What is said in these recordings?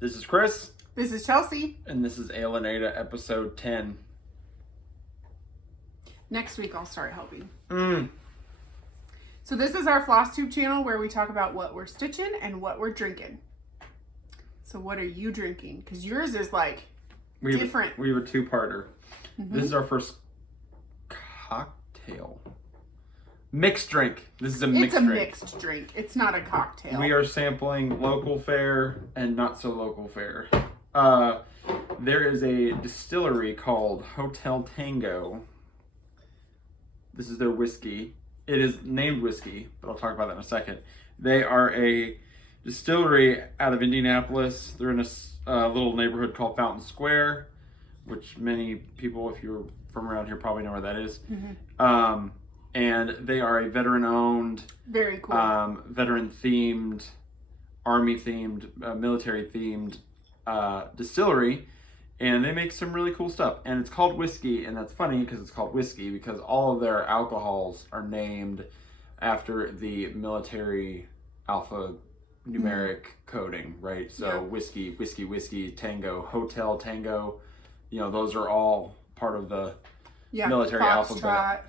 This is Chris. This is Chelsea. And this is aleandaida episode 10. Next week I'll start helping. So this is our Flosstube channel where we talk about what we're stitching and what we're drinking. So what are you drinking? Because yours is like different. We have a two-parter. This is our first cocktail. Mixed drink. This is a mixed drink. It's a mixed drink. It's not a cocktail. We are sampling local fare and not so local fare. There is a distillery called Hotel Tango. This is their whiskey. It is named whiskey, but I'll talk about that in a second. They are a distillery out of Indianapolis. They're in a little neighborhood called Fountain Square, which many people, if you're from around here, probably know where that is. And they are a veteran-owned, very cool, veteran-themed, army-themed, military-themed distillery, and they make some really cool stuff. And it's called whiskey, and that's funny because it's called whiskey because all of their alcohols are named after the military alphanumeric coding, right? So whiskey, tango, Hotel Tango, those are all part of the military alphabet.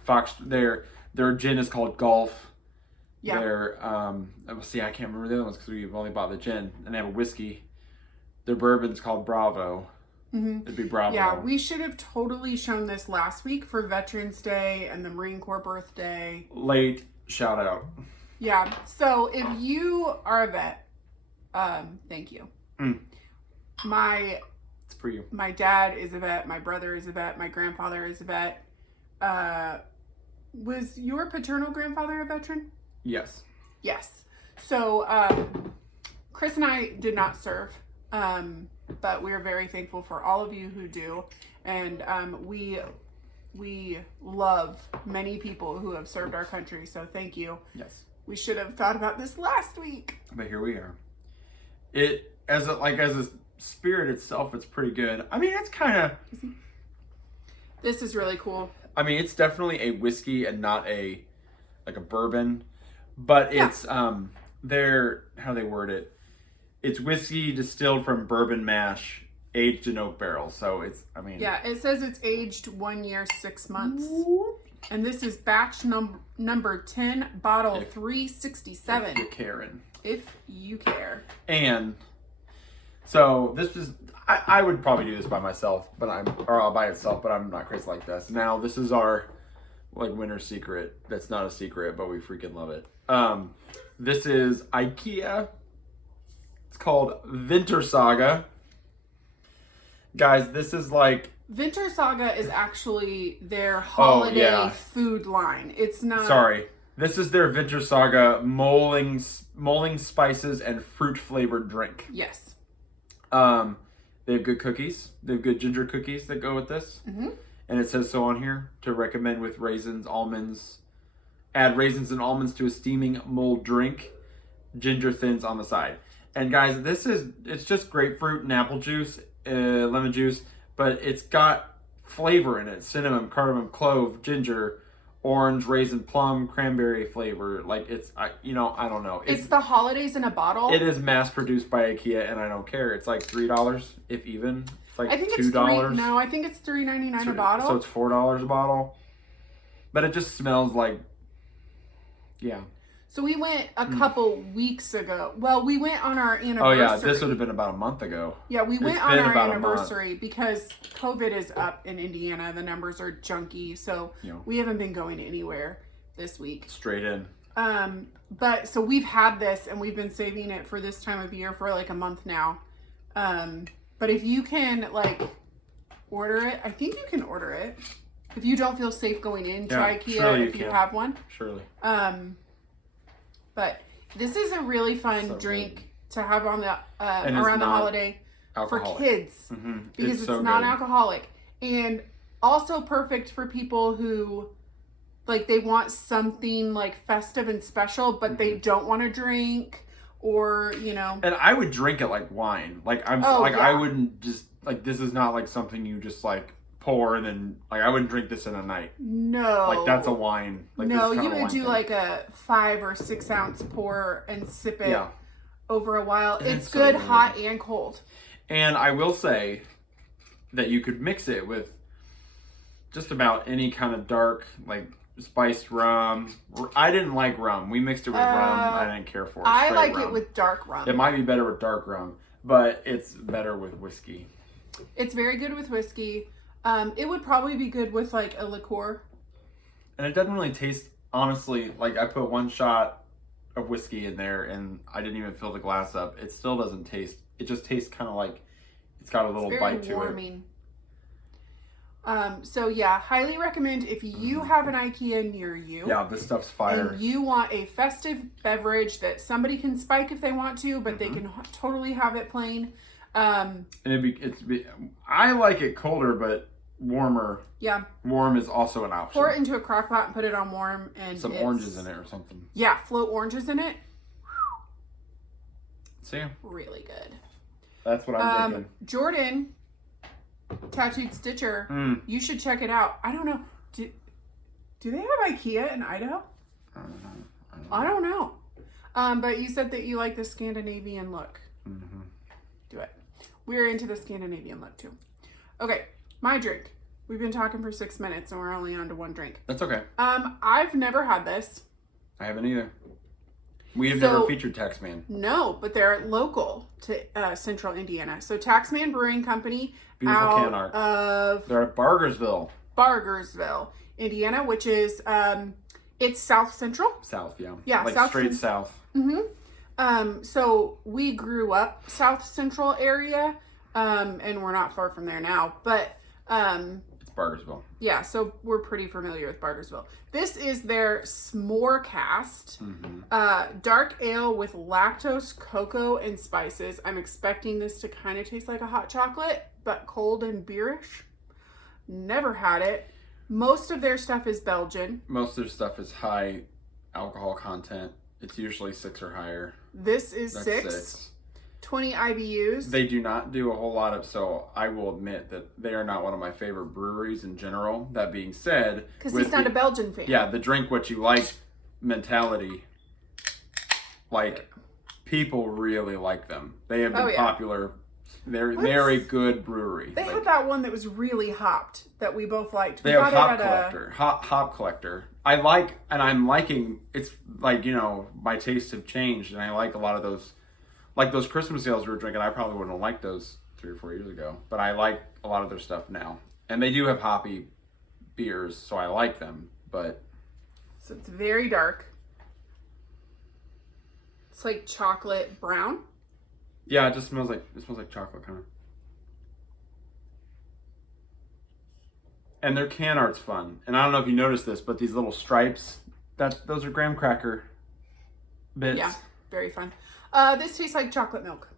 Their gin is called Golf. Their I can't remember the other ones because we've only bought the gin, and they have a whiskey. Their bourbon's called Bravo. It'd be Bravo. Yeah, we should have totally shown this last week for Veterans Day and the Marine Corps birthday. Late shout out. Yeah, so if you are a vet, thank you. It's for you. My dad is a vet. My brother is a vet. My grandfather is a vet. Was your paternal grandfather a veteran? Yes. Yes. So Chris and I did not serve, but we are very thankful for all of you who do, and we love many people who have served our country. So thank you. Yes. We should have thought about this last week. But here we are. It as a spirit itself, it's pretty good. I mean, it's kind of. This is really cool. I mean, it's definitely a whiskey and not a bourbon, but it's their how do they word it? It's whiskey distilled from bourbon mash, aged in oak barrels. So it's it says it's aged 1 year 6 months, and this is batch number 10, bottle 367. If you're caring. If you care. And so this is. I would probably do this by myself, or by itself, but I'm not crazy like this. Now, this is our winter secret. That's not a secret, but we freaking love it. This is IKEA. It's called Vintersaga. Guys, this is Vintersaga is actually their holiday food line. It's not. Sorry. This is their Vintersaga mulling spices and fruit flavored drink. Yes. They have good cookies. They have good ginger cookies that go with this. And it says so on here, to recommend with raisins, almonds. Add raisins and almonds to a steaming mulled drink. Ginger thins on the side. And guys, it's just grapefruit and apple juice, lemon juice, but it's got flavor in it. Cinnamon, cardamom, clove, ginger, orange, raisin, plum, cranberry flavor. I don't know. It's the holidays in a bottle. It is mass produced by IKEA, and I don't care. It's like $3, if even. It's like I think $2. No, I think it's $3.99 a bottle. So it's $4 a bottle. But it just smells like, So we went a couple weeks ago. Well, we went on our anniversary. Oh yeah, this would have been about a month ago. Yeah, we went on our anniversary because COVID is up in Indiana. The numbers are junky, so we haven't been going anywhere this week. Straight in. But so we've had this and we've been saving it for this time of year for like a month now. But if you can order it, I think you can order it. If you don't feel safe going into IKEA, if you have one. Surely. But this is a really fun drink to have on the around the holiday for kids because it's non-alcoholic, and also perfect for people who they want something festive and special, but they don't want to drink, or And I would drink it like wine. I wouldn't just this is not something you just pour and then I wouldn't drink this in a night. No. That's a wine. No, you would do a 5 or 6 ounce pour and sip it over a while. It's good hot and cold. And I will say that you could mix it with just about any kind of dark, like spiced rum. I didn't like rum. We mixed it with rum. I didn't care for it. I like it with dark rum. It might be better with dark rum, but it's better with whiskey. It's very good with whiskey. It would probably be good with like a liqueur. And it doesn't really taste, honestly, like I put one shot of whiskey in there and I didn't even fill the glass up. It still doesn't taste, it just tastes kind of like it's got a little bite to warming. So yeah, highly recommend if you have an IKEA near you. Yeah, this stuff's fire. And you want a festive beverage that somebody can spike if they want to, but they can totally have it plain. And I like it colder, but warmer. Yeah. Warm is also an option. Pour it into a crock pot and put it on warm, and some oranges in it or something. Yeah, float oranges in it. See? Really good. That's what I'm thinking. Jordan, Tattooed Stitcher, you should check it out. I don't know. Do they have IKEA in Idaho? I don't know. But you said that you like the Scandinavian look. Mm-hmm. Do it. We're into the Scandinavian look too. Okay, my drink. We've been talking for 6 minutes and we're only on to one drink. That's okay. I've never had this. I haven't either. We have never featured Taxman. No, but they're local to central Indiana. So Taxman Brewing Company. Beautiful out can art. They're at Bargersville. Bargersville, Indiana, which is it's south central. South, yeah. Yeah, like south straight south. Mm-hmm. So we grew up south central area, and we're not far from there now, but it's Bargersville. Yeah, so we're pretty familiar with Bargersville. This is their s'more cast, dark ale with lactose, cocoa, and spices. I'm expecting this to kind of taste like a hot chocolate, but cold and beerish. Never had it. Most of their stuff is Belgian. Most of their stuff is high alcohol content. It's usually 6 or higher. This is 6. 20 IBUs. They do not do a whole lot of, so I will admit that they are not one of my favorite breweries in general. That being said, because he's not a Belgian fan. Yeah, the drink what you like mentality, like people really like them. They have been popular. They're a good brewery. They had that one that was really hopped that we both liked. They have Hop Collector. Hop Collector. I'm liking. It's like, you know, my tastes have changed, and I like a lot of those. Like those Christmas ales we were drinking, I probably wouldn't have liked those 3 or 4 years ago. But I like a lot of their stuff now. And they do have hoppy beers, so I like them. But so it's very dark. It's like chocolate brown. Yeah, it smells like chocolate kind of. And their can art's fun. And I don't know if you noticed this, but these little stripes, those are graham cracker bits. Yeah, very fun. This tastes like chocolate milk.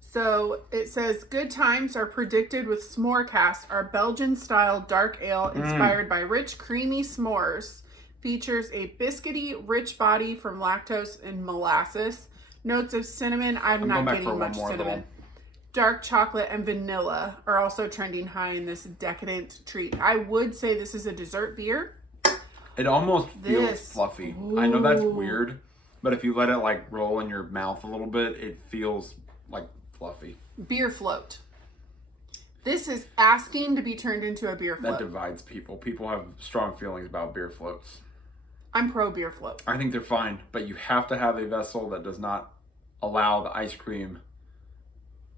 So it says, good times are predicted with S'morecast, our Belgian-style dark ale inspired by rich, creamy s'mores. Features a biscuity, rich body from lactose and molasses. Notes of cinnamon. I'm not getting much cinnamon. Dark chocolate and vanilla are also trending high in this decadent treat. I would say this is a dessert beer. It almost feels fluffy. Ooh. I know that's weird, but if you let it like roll in your mouth a little bit, it feels like fluffy. Beer float. This is asking to be turned into a beer float. That divides people. People have strong feelings about beer floats. I'm pro beer float. I think they're fine, but you have to have a vessel that does not allow the ice cream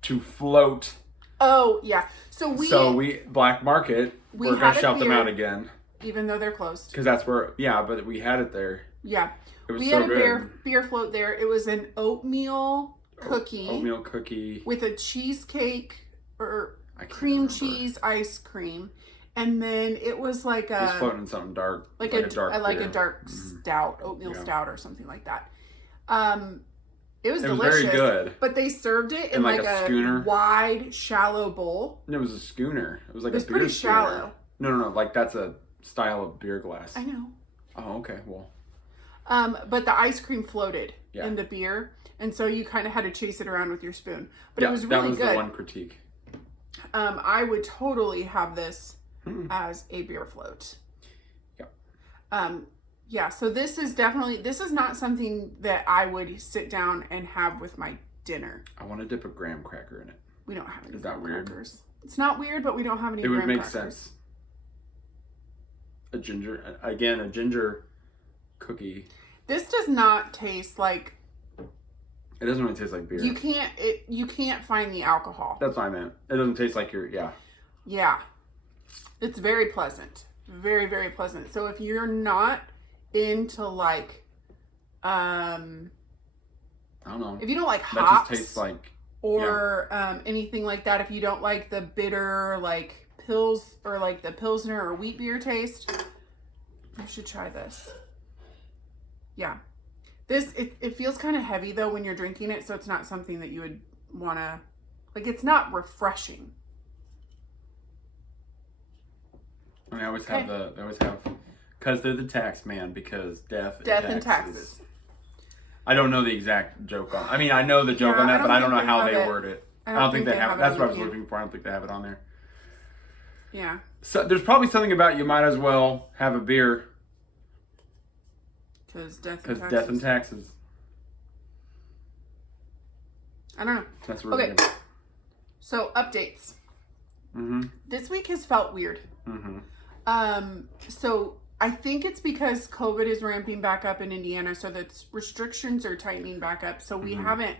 to float. Oh, yeah. So we Black Market, we're going to shout them out again. Even though they're closed. Because that's where, but we had it there. Yeah. It was we so had a beer float there. It was an oatmeal cookie. Oatmeal cookie. With a cheesecake or cream cheese ice cream. And then it was like it was floating in something dark. Like a dark stout, oatmeal stout or something like that. It was delicious. Very good. But they served it in like a schooner. Wide, shallow bowl. It was a schooner. It was like a beer pretty schooner. Shallow. No. Like that's a style of beer glass. I know. Oh, okay. Well. But the ice cream floated in the beer, and so you kind of had to chase it around with your spoon. But it was really good. That was the one critique. I would totally have this as a beer float. Yeah. Yeah, so this is not something that I would sit down and have with my dinner. I want to dip a graham cracker in it. We don't have any graham crackers. It's not weird, but we don't have any graham crackers. It would make sense. A ginger cookie. This does not taste like... It doesn't really taste like beer. You can't find the alcohol. That's what I meant. It doesn't taste like yeah. Yeah. It's very pleasant. Very, very pleasant. So if you're not into like, I don't know. If you don't like hops, that just tastes like, or anything like that, if you don't like the bitter like pills or like the Pilsner or wheat beer taste, you should try this. Yeah. This, it feels kind of heavy though when you're drinking it, so it's not something that you would want to, like, it's not refreshing. And they always have, because they're the Taxman, because death and taxes. I don't know the exact joke on, I know the joke on that, but I don't know how they word it. I don't think they have it. That's what I was looking for. I don't think they have it on there. Yeah. So there's probably something about you might as well have a beer. Because death and taxes. I don't know. That's really good. So updates. Mm-hmm. This week has felt weird. Mm-hmm. So I think it's because COVID is ramping back up in Indiana, so that restrictions are tightening back up. So we haven't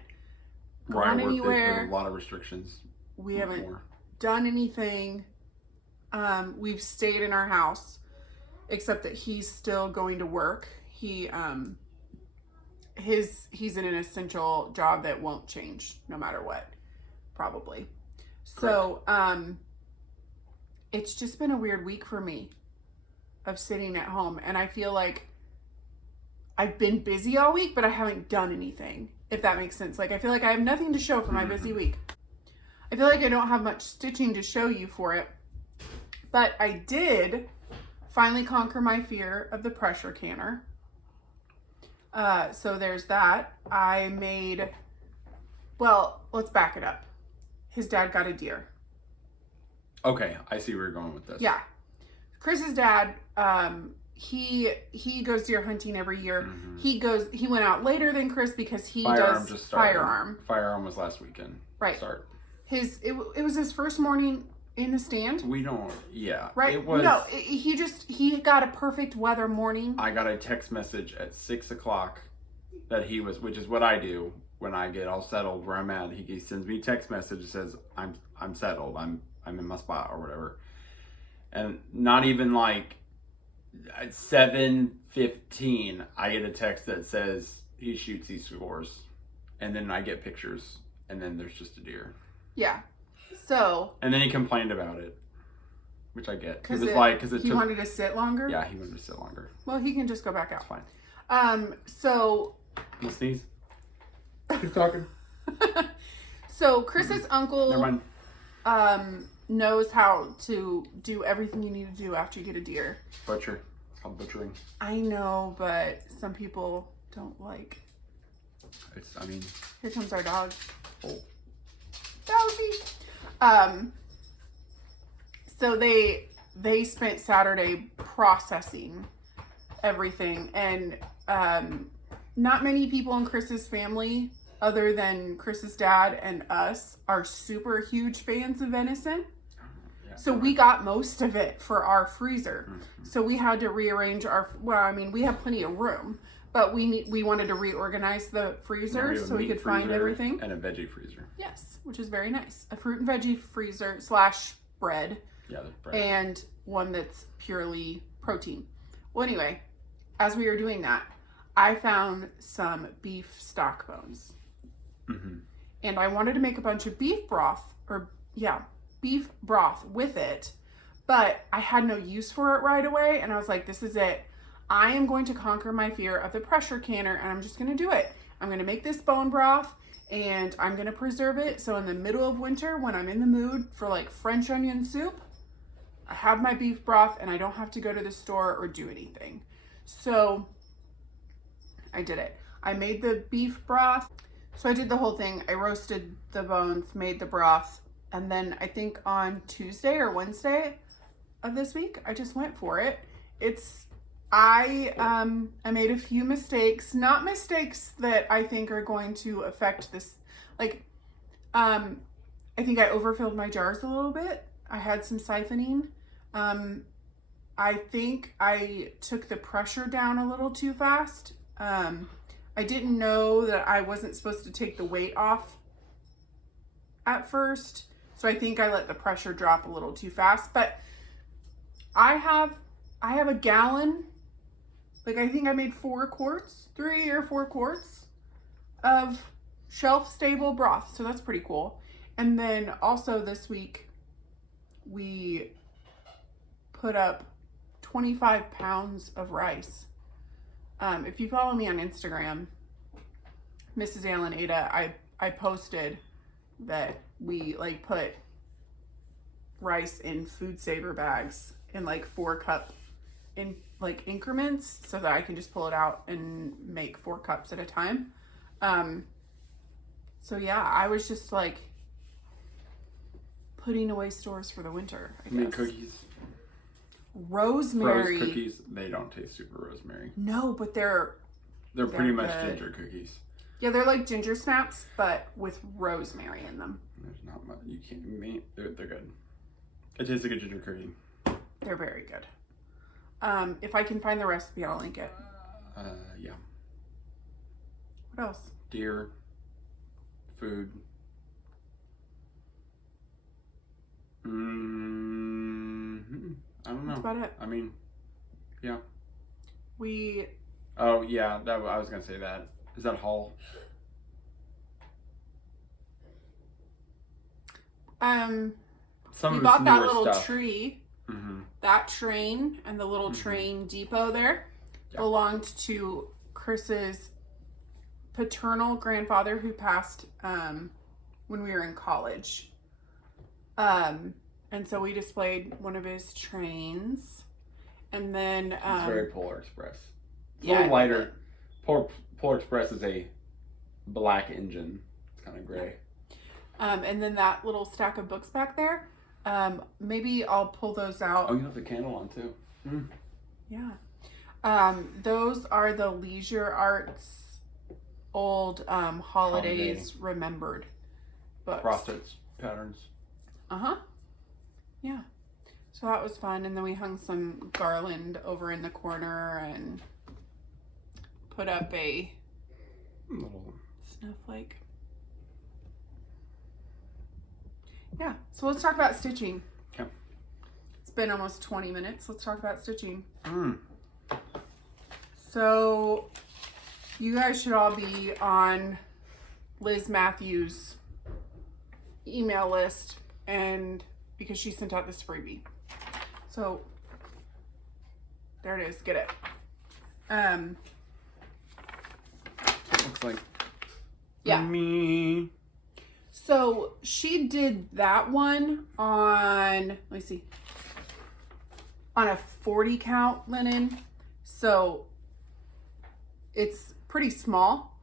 gone anywhere. A lot of restrictions. We haven't done anything. We've stayed in our house, except that he's still going to work. He's in an essential job that won't change no matter what, probably. So, it's just been a weird week for me of sitting at home, and I feel like I've been busy all week, but I haven't done anything, if that makes sense. Like, I feel like I have nothing to show for my busy week. I feel like I don't have much stitching to show you for it, but I did finally conquer my fear of the pressure canner. So there's that. Let's back it up. His dad got a deer. Okay, I see where you're going with this. Yeah. Chris's dad, he goes deer hunting every year. Mm-hmm. He went out later than Chris because he does firearm. Firearm was last weekend. Right. It was his first morning in the stand. Right? It was. No, he got a perfect weather morning. I got a text message at 6:00 that which is what I do when I get all settled where I'm at. He sends me a text message that says, I'm settled. I'm in my spot or whatever. And not even like at 7:15, I get a text that says he shoots, he scores. And then I get pictures, and then there's just a deer. Yeah. So. And then he complained about it, which I get. Because he wanted to sit longer? Yeah, he wanted to sit longer. Well, he can just go back out. That's fine. So. I'll sneeze. Keep talking. So Chris's uncle. Never mind. Knows how to do everything you need to do after you get a deer. Butcher. It's called butchering. I know, but some people don't like. Here comes our dog. Oh. Doggy. So they spent Saturday processing everything, and not many people in Chris's family, other than Chris's dad and us, are super huge fans of venison. So we got most of it for our freezer. Mm-hmm. So we had to rearrange we have plenty of room, but we wanted to reorganize the freezer so we could find everything. And a veggie freezer. Yes, which is very nice. A fruit and veggie freezer / bread. Yeah, the bread. And one that's purely protein. Well, anyway, as we were doing that, I found some beef stock bones. Mm-hmm. And I wanted to make a bunch of beef broth with it, but I had no use for it right away. And I was like, this is it. I am going to conquer my fear of the pressure canner, and I'm just going to do it. I'm going to make this bone broth, and I'm going to preserve it. So in the middle of winter, when I'm in the mood for like French onion soup, I have my beef broth and I don't have to go to the store or do anything. So I did it. I made the beef broth. So I did the whole thing. I roasted the bones, made the broth, and then I think on Tuesday or Wednesday of this week, I just went for it. It's I made a few mistakes, not mistakes that I think are going to affect this. Like, I think I overfilled my jars a little bit. I had some siphoning. I think I took the pressure down a little too fast. I didn't know that I wasn't supposed to take the weight off at first. So I think I let the pressure drop a little too fast, but I have a gallon. Like, I think I made 3 or 4 quarts of shelf-stable broth. So that's pretty cool. And then also this week, we put up 25 pounds of rice. If you follow me on Instagram, Mrs. aleandaida, I posted that we like put rice in food saver bags in like 4-cup in like increments so that I can just pull it out and make 4 cups at a time. So yeah, I was just like putting away stores for the winter, I guess. Make cookies. Rosemary. Rose cookies, they don't taste super rosemary. No, but they're pretty much ginger cookies. Yeah, they're like ginger snaps, but with rosemary in them. There's not much. You can't make. They're good. It tastes like a ginger cookie. They're very good. If I can find the recipe, I'll link it. Yeah. What else? Deer. Food. I don't know. That's about it. I mean, yeah. Oh yeah, I was gonna say that. Is that Hall? We bought that little stuff. tree. Mm-hmm. That train and the little train depot there belonged to Chris's paternal grandfather who passed when we were in college. And so we displayed one of his trains, and then it's very Polar Express. It's a yeah, little lighter. Polar Express is a black engine. It's kind of gray. And then that little stack of books back there. Maybe I'll pull those out. Oh, you have the candle on too. Mm. Yeah. Those are the Leisure Arts old holidays remembered books. Frosted patterns. Uh-huh. Yeah. So that was fun. And then we hung some garland over in the corner and put up a little snowflake. Yeah. So let's talk about stitching. Okay. It's been almost 20 minutes. Let's talk about stitching. Mm. So you guys should all be on Liz Matthews' email list, and because she sent out this freebie. So there it is. Get it. Looks like me. So she did that one on, let me see, on a 40 count linen. So it's pretty small,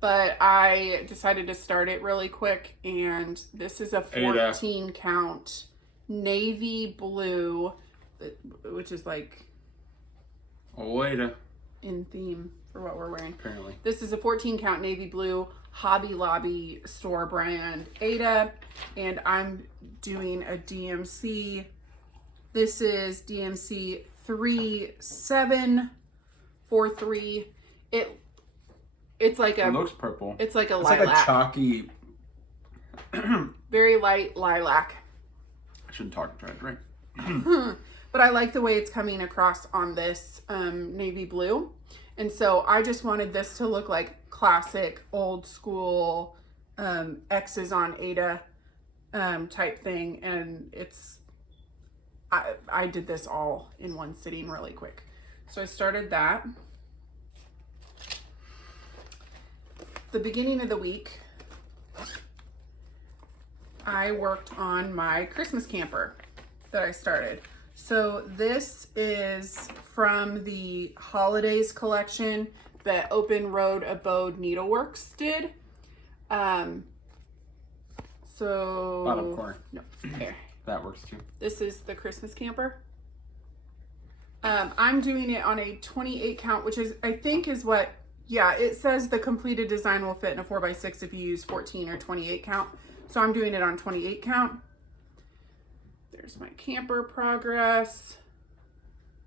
but I decided to start it really quick. And this is a 14 count navy blue, which is like in theme for what we're wearing. Apparently. This is a 14 count navy blue Hobby Lobby store brand Aida, and I'm doing a DMC. This is DMC 3743. It's like a. It looks purple. It's like a lilac. It's like a chalky. Very light lilac. I shouldn't talk and try to drink. But I like the way it's coming across on this navy blue. And so I just wanted this to look like classic, old school, X's on Aida type thing. And I did this all in one sitting really quick. So I started that. The beginning of the week, I worked on my Christmas camper that I started. So this is from the Holidays collection that Open Road Abode Needleworks did. So bottom corner. No, there. That works too. This is the Christmas camper. I'm doing it on a 28 count, which is, I think is what, yeah, it says the completed design will fit in a 4x6 if you use 14 or 28 count. So I'm doing it on 28 count. There's my camper progress.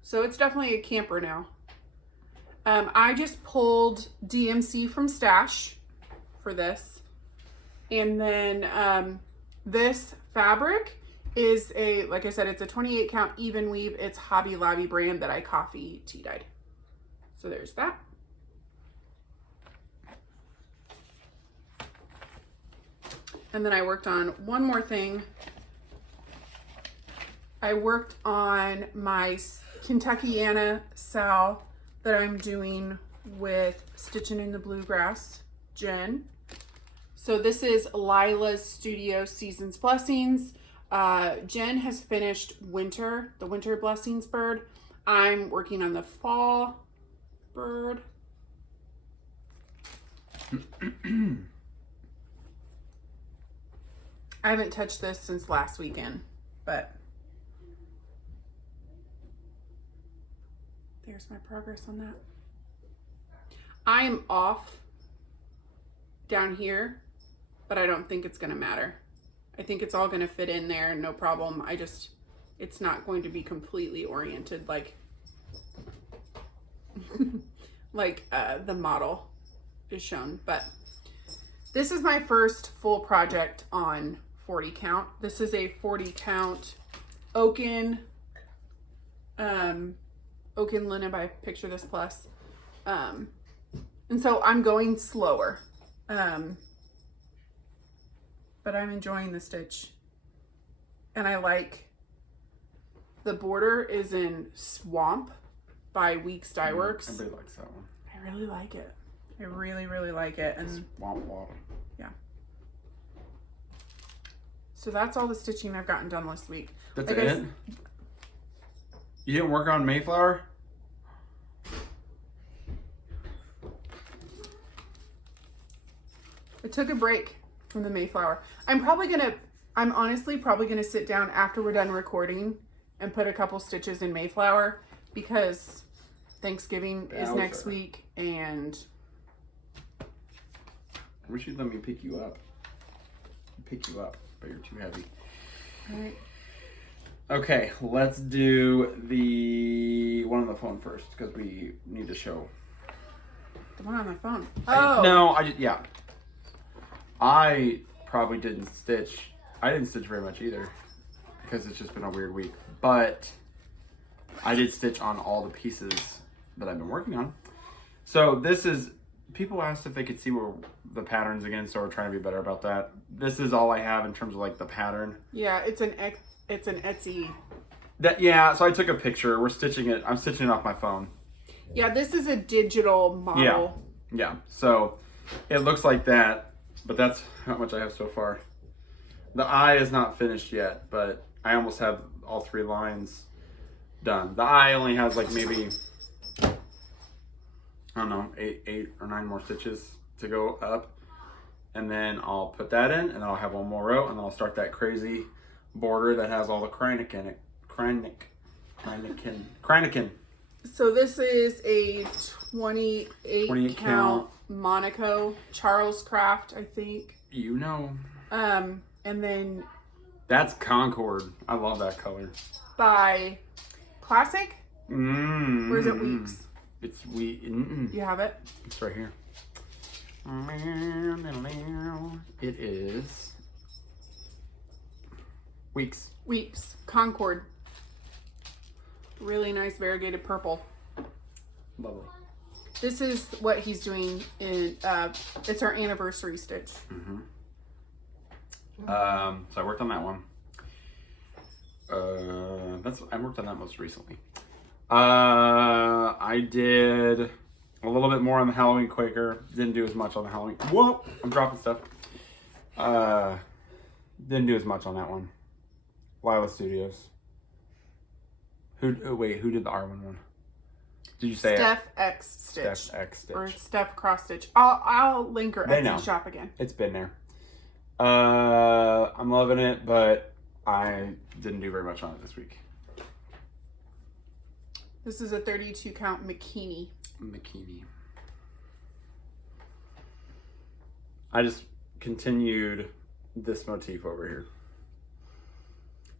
So it's definitely a camper now. I just pulled DMC from Stash for this. And then this fabric is a, like I said, it's a 28 count even weave. It's Hobby Lobby brand that I coffee tea dyed. So there's that. And then I worked on one more thing. I worked on my Kentuckiana Sal that I'm doing with Stitching in the Bluegrass Jen. So this is Lila's Studio Seasons Blessings. Jen has finished winter, the winter blessings bird. I'm working on the fall bird. I haven't touched this since last weekend, but there's my progress on that. I am off down here, but I don't think it's gonna matter. I think it's all gonna fit in there, no problem. It's not going to be completely oriented like, like the model is shown, but this is my first full project on 40 count. This is a 40 count Oaken, Oaken linen by Picture This Plus. And so I'm going slower. But I'm enjoying the stitch. And I like, the border is in Swamp by Weeks Dye Works. Everybody likes that one. I really like it. I really, really like it. And Swamp water. Yeah. So that's all the stitching I've gotten done this week. That's it? You didn't work on Mayflower? I took a break from the Mayflower. I'm honestly probably gonna sit down after we're done recording and put a couple stitches in Mayflower because Thanksgiving is next week and I wish you'd let me pick you up. Pick you up, but you're too heavy. All right. Okay, let's do the one on the phone first because we need to show. The one on the phone. Oh. No, yeah. I probably didn't stitch. I didn't stitch very much either because it's just been a weird week. But I did stitch on all the pieces that I've been working on. So this is, people asked if they could see the patterns again, so we're trying to be better about that. This is all I have in terms of like the pattern. Yeah, it's an Etsy. Yeah, so I took a picture. We're stitching it. I'm stitching it off my phone. Yeah, this is a digital model. Yeah. So it looks like that, but that's how much I have so far. The eye is not finished yet, but I almost have all 3 lines done. The eye only has like maybe, I don't know, 8 or 9 more stitches to go up. And then I'll put that in, and then I'll have one more row, and then I'll start that crazy border that has all the Kreineken in it. Kreineken. So this is a 28 count Monaco Charles Craft, I think. You know. And then that's Concord. I love that color. By Classic? Or is it Weeks? It's Weeks. You have it? It's right here. It is Weeks. Weeks. Concord. Really nice variegated purple. Lovely. This is what he's doing in, it's our anniversary stitch. So I worked on that one. I worked on that most recently. I did a little bit more on the Halloween Quaker. Didn't do as much on the Halloween. Whoa! I'm dropping stuff. Didn't do as much on that one. Lila Studios. Who did the Arwen one? Did you say Steph X Stitch? Steph X Stitch. Or Steph Cross Stitch. I'll link her Etsy shop again. It's been there. I'm loving it, but I didn't do very much on it this week. This is a 32 count bikini. I just continued this motif over here,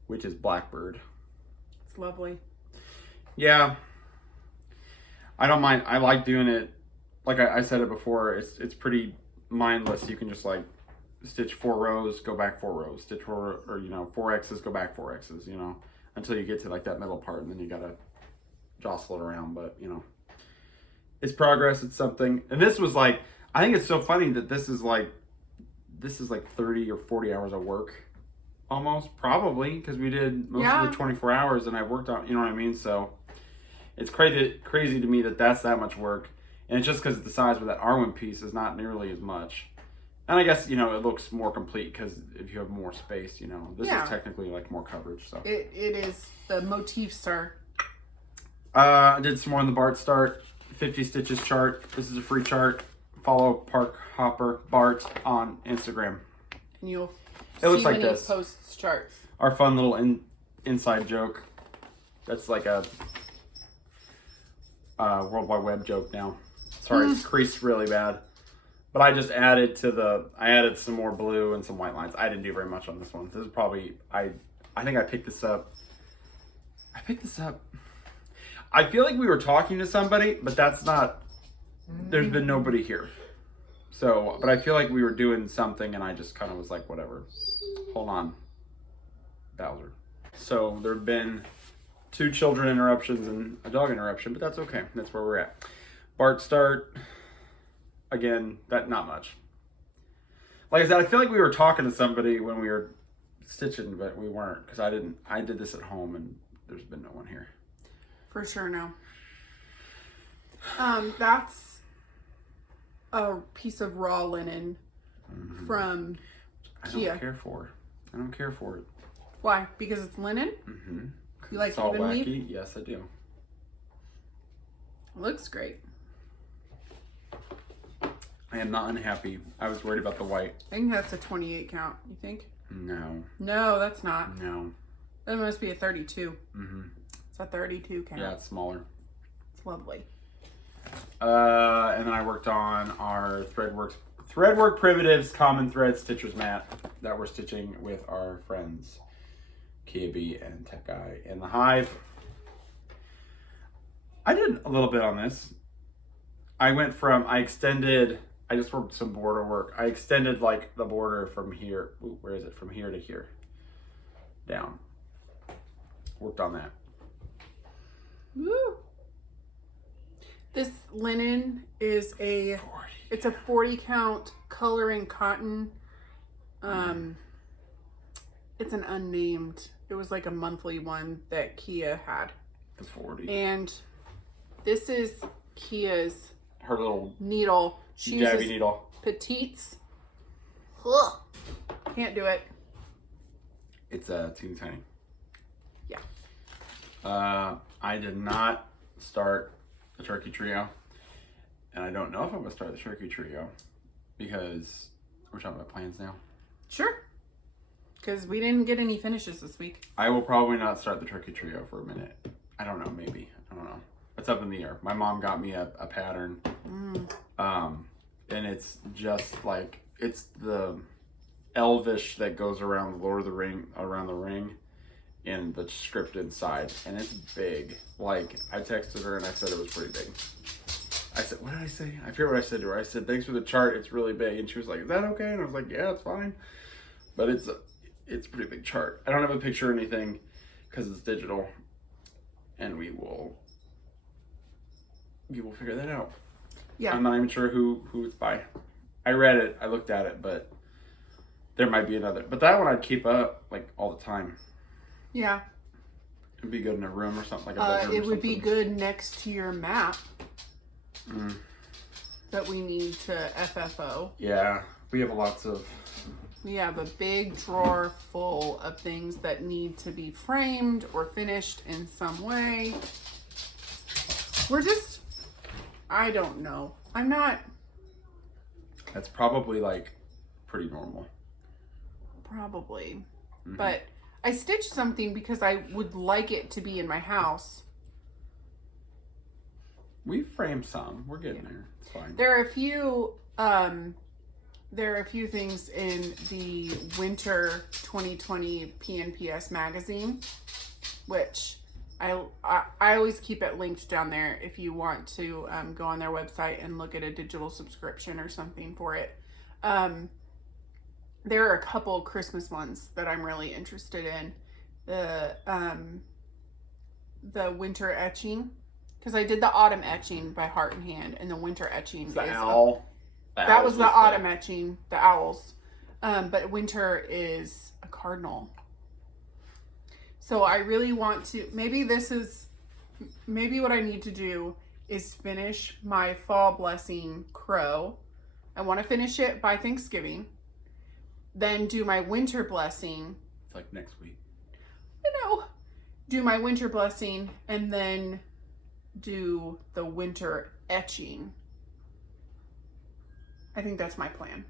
which is blackbird. It's lovely. Yeah. I don't mind. I like doing it. Like I said it before, it's pretty mindless. You can just like stitch 4 rows, go back 4 rows, stitch 4, or 4 X's, go back 4 X's, until you get to like that middle part, and then you gotta jostle it around. But it's progress. It's something. And this was like, I think it's so funny that this is like 30 or 40 hours of work, almost, probably, because we did most of the 24 hours, and I worked on, you know what I mean? So it's crazy to me that that's that much work. And it's just because the size of that Arwen piece is not nearly as much. And I guess, it looks more complete because if you have more space, this is technically like more coverage. So it is the motif, sir. I did some more on the Bart Start 50 stitches chart. This is a free chart. Follow Park Hopper Bart on Instagram. And you'll see looks like this. He posts charts. Our fun little inside joke. That's like a World Wide Web joke now. Sorry, it's creased really bad. But I just added some more blue and some white lines. I didn't do very much on this one. This is probably, I think I picked this up. I feel like we were talking to somebody, but that's not, there's been nobody here. So, but I feel like we were doing something and I just kind of was like, whatever. Hold on, Bowser. So there have been 2 children interruptions and a dog interruption, but that's okay. That's where we're at. Bart Start. Again, not much. Like I said, I feel like we were talking to somebody when we were stitching, but we weren't, because I did this at home and there's been no one here. For sure, no. That's a piece of raw linen from IKEA. I don't care for it. Why? Because it's linen? Mm-hmm. You like it's all even wacky? weave? Yes, I do. It looks great. I am not unhappy. I was worried about the white. I think that's a 28 count. You think? No. No, that's not. No. That must be a 32. Mm-hmm. It's a 32 count. Yeah, it's smaller. It's lovely. And then I worked on our Threadwork Primitives Common Thread Stitcher's Mat that we're stitching with our friends Kia B and Tech Guy in the Hive. I did a little bit on this. I just worked some border work. I extended like the border from here. Ooh, where is it? From here to here. Down. Worked on that. Woo! This linen is it's a 40 count coloring cotton. It's an unnamed. It was like a monthly one that Kia had. The 40. And this is Kia's her little needle. She uses needle. Petites. Ugh. Can't do it. It's teeny tiny. Yeah. I did not start the turkey trio, and I don't know if I'm gonna start the turkey trio because we're talking about plans now. Sure. Because we didn't get any finishes this week. I will probably not start the turkey trio for a minute. I don't know. Maybe. I don't know. It's up in the air. My mom got me a pattern. And it's just like, it's the elvish that goes around the Lord of the Ring, around the ring, and the script inside. And it's big. Like, I texted her and I said it was pretty big. I said, what did I say? I forget what I said to her. I said, thanks for the chart. It's really big. And she was like, is that okay? And I was like, yeah, it's fine. But it's a pretty big chart. I don't have a picture or anything because it's digital. And we will figure that out. Yeah. I'm not even sure who it's by. I read it, I looked at it, but there might be another. But that one I'd keep up like all the time. Yeah. It'd be good in a room or something, like a bedroom. It would be good next to your map that we need to FFO. Yeah, we have lots of. We have a big drawer full of things that need to be framed or finished in some way. I don't know. I'm not. That's probably like pretty normal. Probably. But I stitched something because I would like it to be in my house. We framed some. We're getting there. It's fine. There are a few things in the winter 2020 PNPS magazine, which I always keep it linked down there if you want to go on their website and look at a digital subscription or something for it. There are a couple Christmas ones that I'm really interested in. The winter etching, because I did the autumn etching by Heart and Hand, and the winter etching is the owl. That was the autumn etching, the owls. But winter is a cardinal. So I really want to, maybe what I need to do is finish my fall blessing crow. I want to finish it by Thanksgiving. Then do my winter blessing. It's like next week. I know. Do my winter blessing and then do the winter etching. I think that's my plan.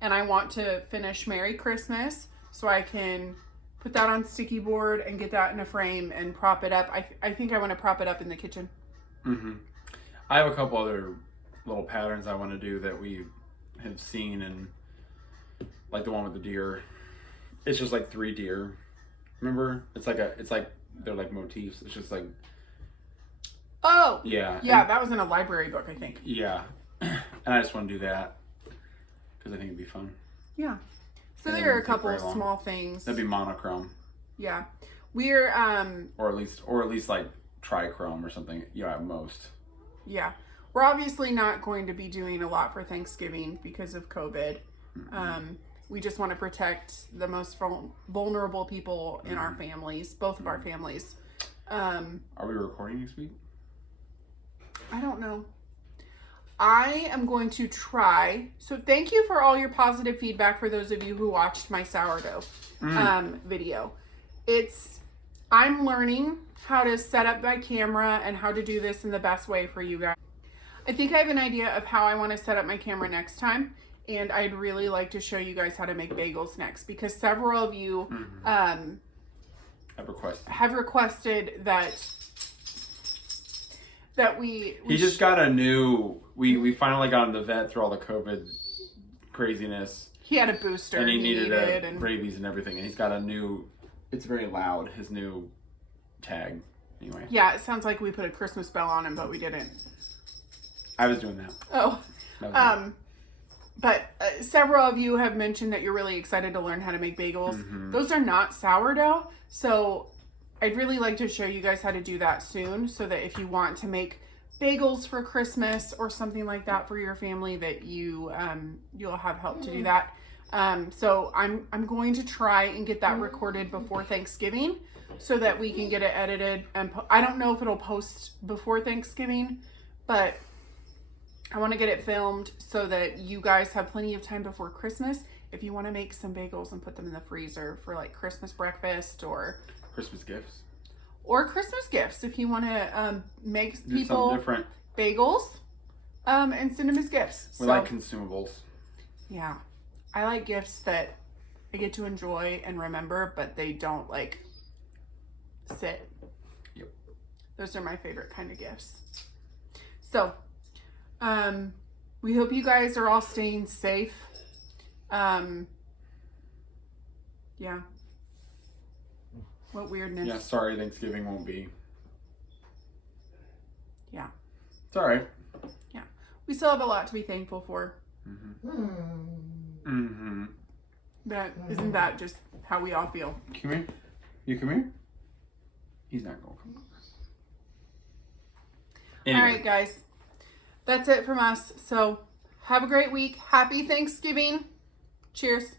And I want to finish Merry Christmas so I can put that on sticky board and get that in a frame and prop it up. I think I want to prop it up in the kitchen. Mm-hmm. I have a couple other little patterns I want to do that we have seen, and like the one with the deer. It's just like 3 deer. Remember? It's like they're like motifs. It's just like. Oh. Yeah. Yeah, that was in a library book, I think. Yeah. And I just want to do that because I think it'd be fun. Yeah. So there are a couple of small things. That'd be monochrome. Yeah. We're or at least like trichrome or something. Yeah, at most. Yeah. We're obviously not going to be doing a lot for Thanksgiving because of COVID. Mm-hmm. We just want to protect the most vulnerable people in our families, both of our families. Are we recording next week? I don't know. I am going to try. So thank you for all your positive feedback for those of you who watched my sourdough video. I'm learning how to set up my camera and how to do this in the best way for you guys. I think I have an idea of how I want to set up my camera next time. And I'd really like to show you guys how to make bagels next, because several of you have requested that we He just got a new. We finally got him the vet through all the COVID craziness. He had a booster and he needed rabies and everything, and he's got a new. It's very loud. His new tag. Anyway. Yeah, it sounds like we put a Christmas bell on him, but we didn't. I was doing that. Oh. But several of you have mentioned that you're really excited to learn how to make bagels. Mm-hmm. Those are not sourdough, so I'd really like to show you guys how to do that soon, so that if you want to make bagels for Christmas or something like that for your family, that you'll have help to do that. So I'm going to try and get that recorded before Thanksgiving, so that we can get it edited. And I don't know if it'll post before Thanksgiving, but I want to get it filmed so that you guys have plenty of time before Christmas if you want to make some bagels and put them in the freezer for like Christmas breakfast or Christmas gifts. Or Christmas gifts if you want to make do people different bagels and send them as gifts. We like consumables. Yeah. I like gifts that I get to enjoy and remember, but they don't like sit. Yep. Those are my favorite kind of gifts. So, we hope you guys are all staying safe. Yeah. What weirdness. Yeah, sorry Thanksgiving won't be. Yeah. It's all right. Yeah. We still have a lot to be thankful for. Mm-hmm. Mm-hmm. Isn't that just how we all feel? Come here. You come here? He's not going to come over. Anyway. All right, guys. That's it from us. So have a great week. Happy Thanksgiving. Cheers.